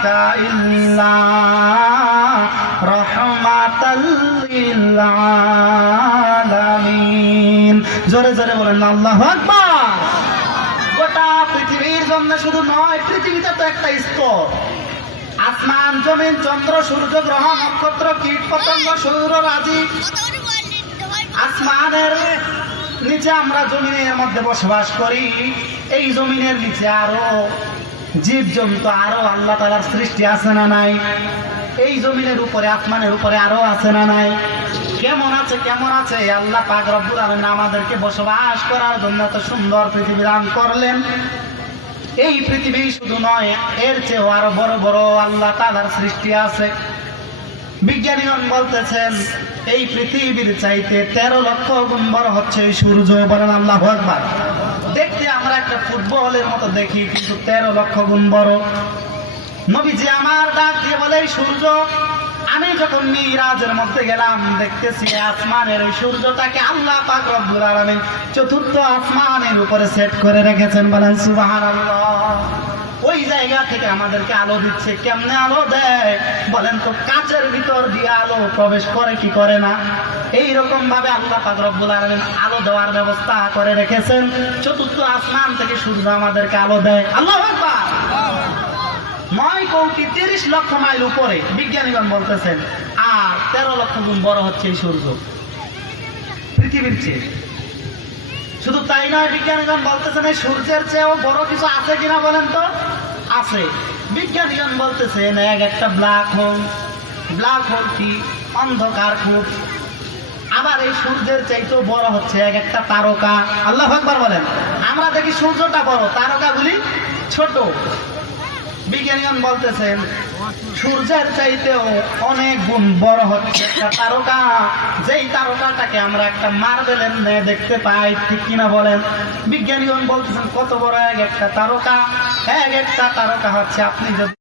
আরসালনাকা ইল্লা রাহমাতাল লিল আলামিন। জোরে জোরে বলেন আল্লাহু আকবার। গোটা পৃথিবীর জন্য শুধু নয়, পৃথিবীটা তো একটা স্তর। আসমান, জমিন, চন্দ্র, সূর্য, গ্রহ, নক্ষত্র, কীট পতঙ্গ, সৌররাজি, আসমানের নিচে আমরা জমিনের মধ্যে বসবাস করি। এই জমিনের নিচে আরো জীব জন্তু, আরো আল্লাহ তাআলার সৃষ্টি আছে না নাই? এই জমিনের উপরে, আসমানের উপরে আরো আছে না নাই? কেমন আছে কেমন আছে আল্লাহ পাক রব্বুল আলামিন আমাদেরকে বসবাস করার জন্য এত সুন্দর পৃথিবী দান করলেন। এই পৃথিবী শুধু নয়, এর চেয়েও আরো বড় বড় আল্লাহ তাআলার সৃষ্টি আছে। বিজ্ঞানীগণ বলতেছেন এই পৃথিবীর চাইতে 13 লক্ষ গুণ বড় হচ্ছে এই সূর্য। বলেন আল্লাহু আকবার। দেখতে আমরা একটা ফুটবলের মতো দেখি, কিন্তু 13 লক্ষ গুণ বড়। নবীজি আমার ডাক দিয়ে বলে, এই সূর্য, আমি যখন মিরাজের মধ্যে গেলাম, দেখতেছি আসমানের ওই সূর্যটাকে আল্লাহ পাক রব্বুল আলামিন চতুর্থ আসমানের উপরে সেট করে রেখেছেন। বলেন সুবহানাল্লাহ। ওই জায়গা থেকে আমাদেরকে আলো দিচ্ছে। কেমনে আলো দেয় বলেন তো? কাচের ভিতর দিয়ে আলো প্রবেশ করে কি করে না? এইরকম ভাবে আল্লাহ পাক রব্বুল আলামিন আলো দেওয়ার ব্যবস্থা করে রেখেছেন। চতুর্থ আসমান থেকে সূর্য আমাদেরকে আলো দেয়। আল্লাহু আকবার। 9 কোটি 30 লক্ষ মাইল উপরে বিজ্ঞানীগণ বলতেছেন। আর 13 লক্ষ গুণ বড় হচ্ছে এই সূর্য পৃথিবীর চেয়ে। শুধু তাই নয়, বিজ্ঞানীগণ বলতেছেন এই সূর্যের চেয়েও বড় কিছু আছে কিনা বলেন তো? আছে। বিজ্ঞানীগণ বলতেছেন এক একটা ব্ল্যাক হোল। ব্ল্যাক হোল কি? অন্ধকার কূপ। আবার এই সূর্যের চাইতেও বড় হচ্ছে এক একটা তারকা। আল্লাহু আকবার বলেন। আমরা দেখি সূর্যটা বড়, তারকাগুলি ছোট। বিজ্ঞানীগণ বলতেছেন সূর্যের চাইতেও অনেক গুণ বড় হচ্ছে একটা তারকা, যেই তারকাটাকে আমরা একটা মার্বেলের ন্যায় দেখতে পাই। ঠিক কিনা বলেন? বিজ্ঞানীগণ বলতেছেন কত বড় এক একটা তারকা। এক একটা তারকা হচ্ছে, আপনি যদি